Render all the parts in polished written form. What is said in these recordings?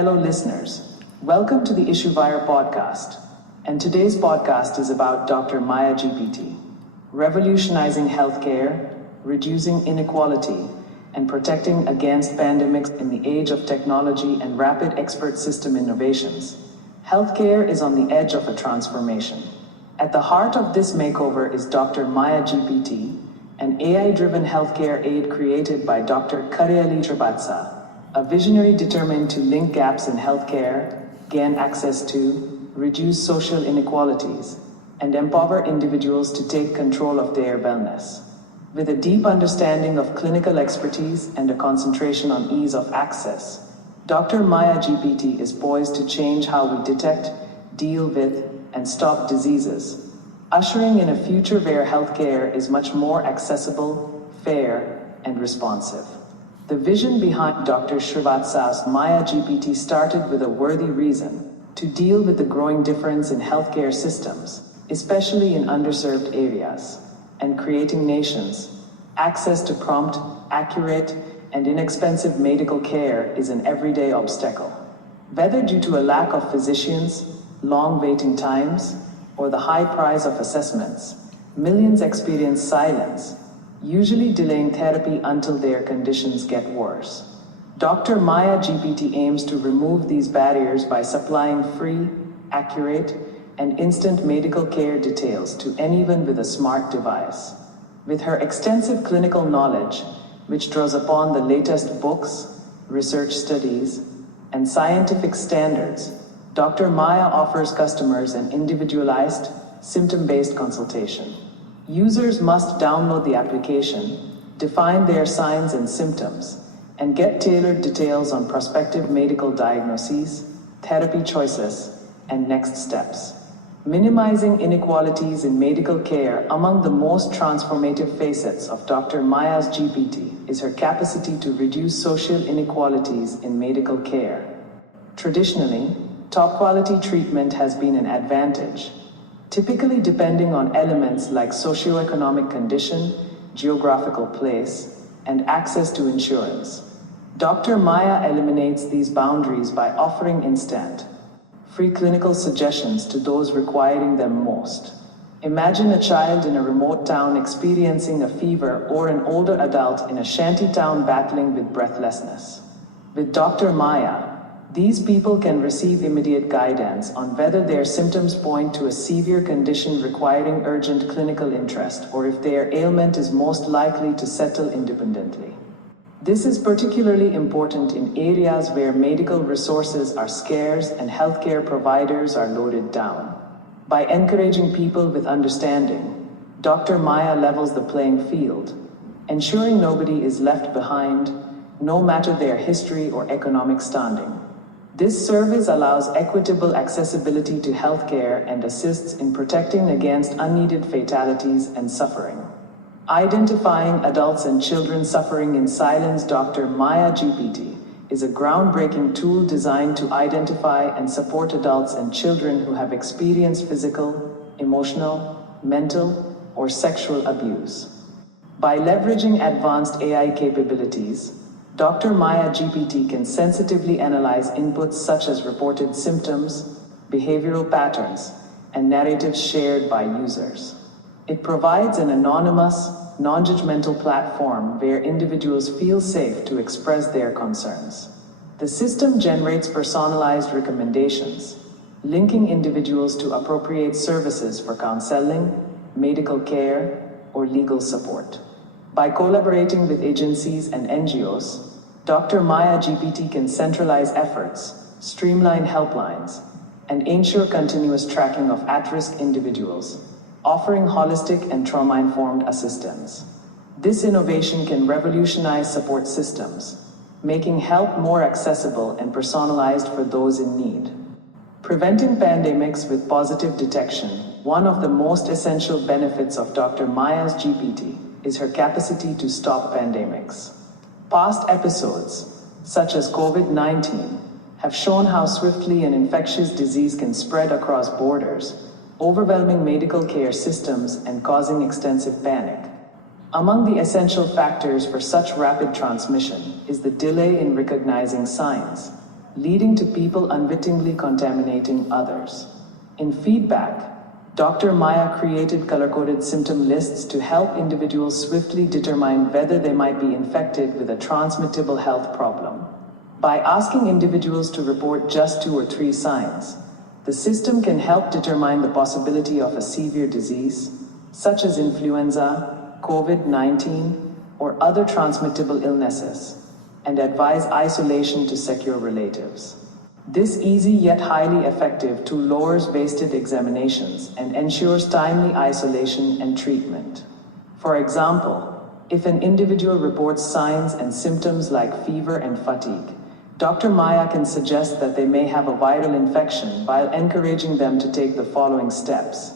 Hello, listeners. Welcome to the IssueWire podcast. And today's podcast is about Dr. Maya GPT, revolutionizing healthcare, reducing inequality, and protecting against pandemics in the age of technology and rapid expert system innovations. Healthcare is on the edge of a transformation. At the heart of this makeover is Dr. Maya GPT, an AI-driven healthcare aide created by Dr. Kadiyali Srivatsa, a visionary determined to link gaps in healthcare, gain access to, reduce social inequalities, and empower individuals to take control of their wellness. With a deep understanding of clinical expertise and a concentration on ease of access, Dr. Maya GPT is poised to change how we detect, deal with, and stop diseases, ushering in a future where healthcare is much more accessible, fair, and responsive. The vision behind Dr. Srivatsa's Maya GPT started with a worthy reason: to deal with the growing difference in healthcare systems, especially in underserved areas, and creating nations. Access to prompt, accurate, and inexpensive medical care is an everyday obstacle. Whether due to a lack of physicians, long waiting times, or the high price of assessments, millions experience silence, usually delaying therapy until their conditions get worse. Dr. Maya GPT aims to remove these barriers by supplying free, accurate, and instant medical care details to anyone with a smart device. With her extensive clinical knowledge, which draws upon the latest books, research studies, and scientific standards, Dr. Maya offers customers an individualized, symptom-based consultation. Users must download the application, define their signs and symptoms, and get tailored details on prospective medical diagnoses, therapy choices, and next steps. Minimizing inequalities in medical care. Among the most transformative facets of Dr. Maya's GPT is her capacity to reduce social inequalities in medical care. Traditionally, top-quality treatment has been an advantage, typically depending on elements like socioeconomic condition, geographical place, and access to insurance. Dr. Maya eliminates these boundaries by offering instant, free clinical suggestions to those requiring them most. Imagine a child in a remote town experiencing a fever, or an older adult in a shanty town battling with breathlessness. With Dr. Maya, these people can receive immediate guidance on whether their symptoms point to a severe condition requiring urgent clinical interest, or if their ailment is most likely to settle independently. This is particularly important in areas where medical resources are scarce and healthcare providers are loaded down. By encouraging people with understanding, Dr. Maya levels the playing field, ensuring nobody is left behind, no matter their history or economic standing. This service allows equitable accessibility to healthcare and assists in protecting against unneeded fatalities and suffering. Identifying adults and children suffering in silence. Dr. Maya GPT is a groundbreaking tool designed to identify and support adults and children who have experienced physical, emotional, mental, or sexual abuse. By leveraging advanced AI capabilities, Dr. Maya GPT can sensitively analyze inputs such as reported symptoms, behavioral patterns, and narratives shared by users. It provides an anonymous, non-judgmental platform where individuals feel safe to express their concerns. The system generates personalized recommendations, linking individuals to appropriate services for counseling, medical care, or legal support. By collaborating with agencies and NGOs, Dr. Maya GPT can centralize efforts, streamline helplines, and ensure continuous tracking of at-risk individuals, offering holistic and trauma-informed assistance. This innovation can revolutionize support systems, making help more accessible and personalized for those in need. Preventing pandemics with positive detection. One of the most essential benefits of Dr. Maya's GPT is her capacity to stop pandemics. Past episodes, such as COVID-19, have shown how swiftly an infectious disease can spread across borders, overwhelming medical care systems and causing extensive panic. Among the essential factors for such rapid transmission is the delay in recognizing signs. leading to people unwittingly contaminating others. In feedback, Dr. Maya created color-coded symptom lists to help individuals swiftly determine whether they might be infected with a transmittable health problem. By asking individuals to report just 2 or 3 signs, the system can help determine the possibility of a severe disease, such as influenza, COVID-19, or other transmittable illnesses, and advise isolation to secure relatives. This easy yet highly effective tool lowers wasted examinations and ensures timely isolation and treatment. For example, if an individual reports signs and symptoms like fever and fatigue, Dr. Maya can suggest that they may have a viral infection while encouraging them to take the following steps: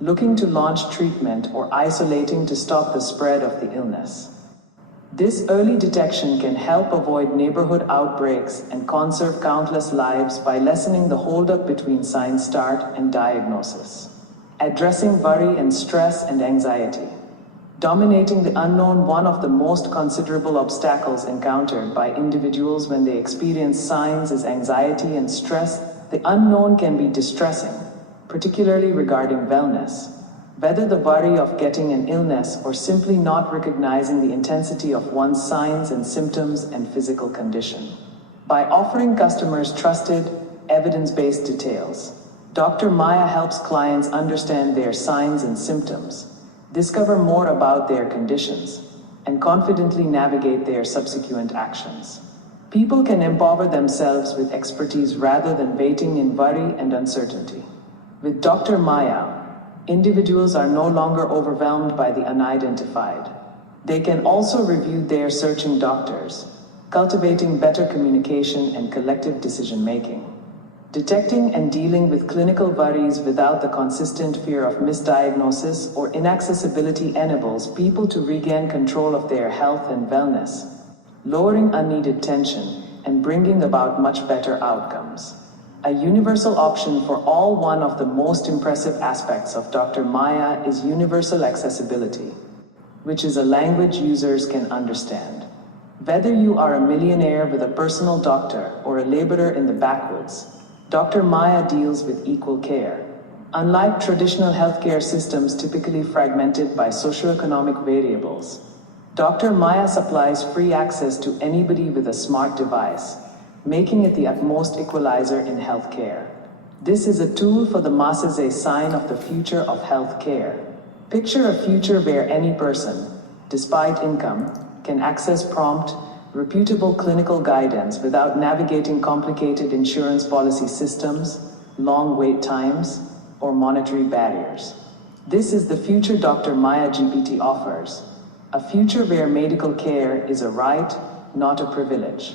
looking to launch treatment or isolating to stop the spread of the illness. This early detection can help avoid neighborhood outbreaks and conserve countless lives by lessening the holdup between sign start and diagnosis. Addressing worry and stress and anxiety. Dominating the unknown, one of the most considerable obstacles encountered by individuals when they experience signs is anxiety and stress. The unknown can be distressing, particularly regarding wellness. Whether the worry of getting an illness or simply not recognizing the intensity of one's signs and symptoms and physical condition. By offering customers trusted, evidence-based details, Dr. Maya helps clients understand their signs and symptoms, discover more about their conditions, and confidently navigate their subsequent actions. People can empower themselves with expertise rather than waiting in worry and uncertainty. With Dr. Maya, individuals are no longer overwhelmed by the unidentified. They can also review their searching doctors, cultivating better communication and collective decision-making. Detecting and dealing with clinical worries without the consistent fear of misdiagnosis or inaccessibility enables people to regain control of their health and wellness, lowering unneeded tension and bringing about much better outcomes. A universal option for all. One of the most impressive aspects of Dr. Maya is universal accessibility, which is a language users can understand. Whether you are a millionaire with a personal doctor or a laborer in the backwoods, Dr. Maya deals with equal care. Unlike traditional healthcare systems typically fragmented by socioeconomic variables, Dr. Maya supplies free access to anybody with a smart device, making it the utmost equalizer in healthcare. This is a tool for the masses, a sign of the future of healthcare. Picture a future where any person, despite income, can access prompt, reputable clinical guidance without navigating complicated insurance policy systems, long wait times, or monetary barriers. This is the future Dr. Maya GPT offers, a future where medical care is a right, not a privilege.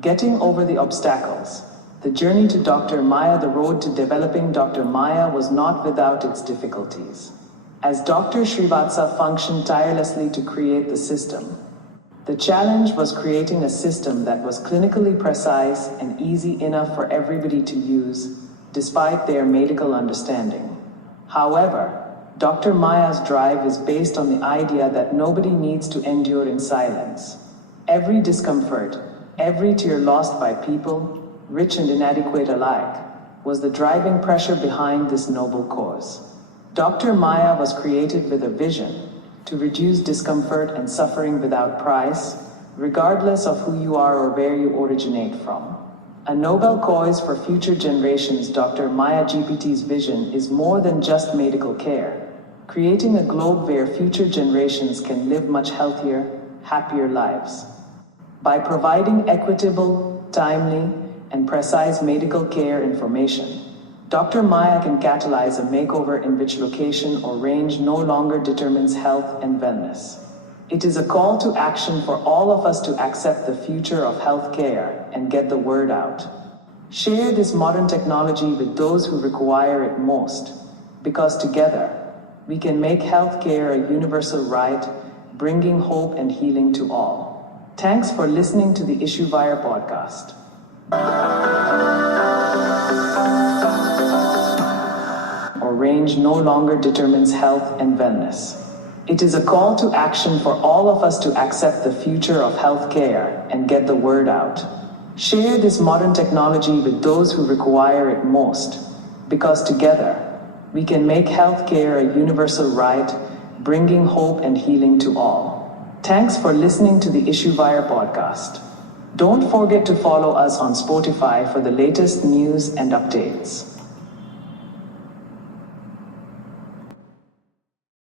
Getting over the obstacles. The journey to Dr. Maya, the road to developing Dr. Maya was not without its difficulties. As Dr. Srivatsa functioned tirelessly to create the system, the challenge was creating a system that was clinically precise and easy enough for everybody to use, despite their medical understanding. However, Dr. Maya's drive is based on the idea that nobody needs to endure in silence. Every discomfort, every tear lost by people, rich and inadequate alike, was the driving pressure behind this noble cause. Dr. Maya was created with a vision to reduce discomfort and suffering without price, regardless of who you are or where you originate from. A noble cause for future generations. Dr. Maya GPT's vision is more than just medical care, creating a globe where future generations can live much healthier, happier lives. By providing equitable, timely, and precise medical care information, Dr. Maya can catalyze a makeover in which location or range no longer determines health and wellness. It is a call to action for all of us to accept the future of healthcare and get the word out. Share this modern technology with those who require it most, because together, we can make healthcare a universal right, bringing hope and healing to all. Thanks for listening to the Issue Wire podcast. Or range no longer determines health and wellness. It is a call to action for all of us to accept the future of healthcare and get the word out. Share this modern technology with those who require it most, because together we can make healthcare a universal right, bringing hope and healing to all. Thanks for listening to the Issue Wire podcast. Don't forget to follow us on Spotify for the latest news and updates.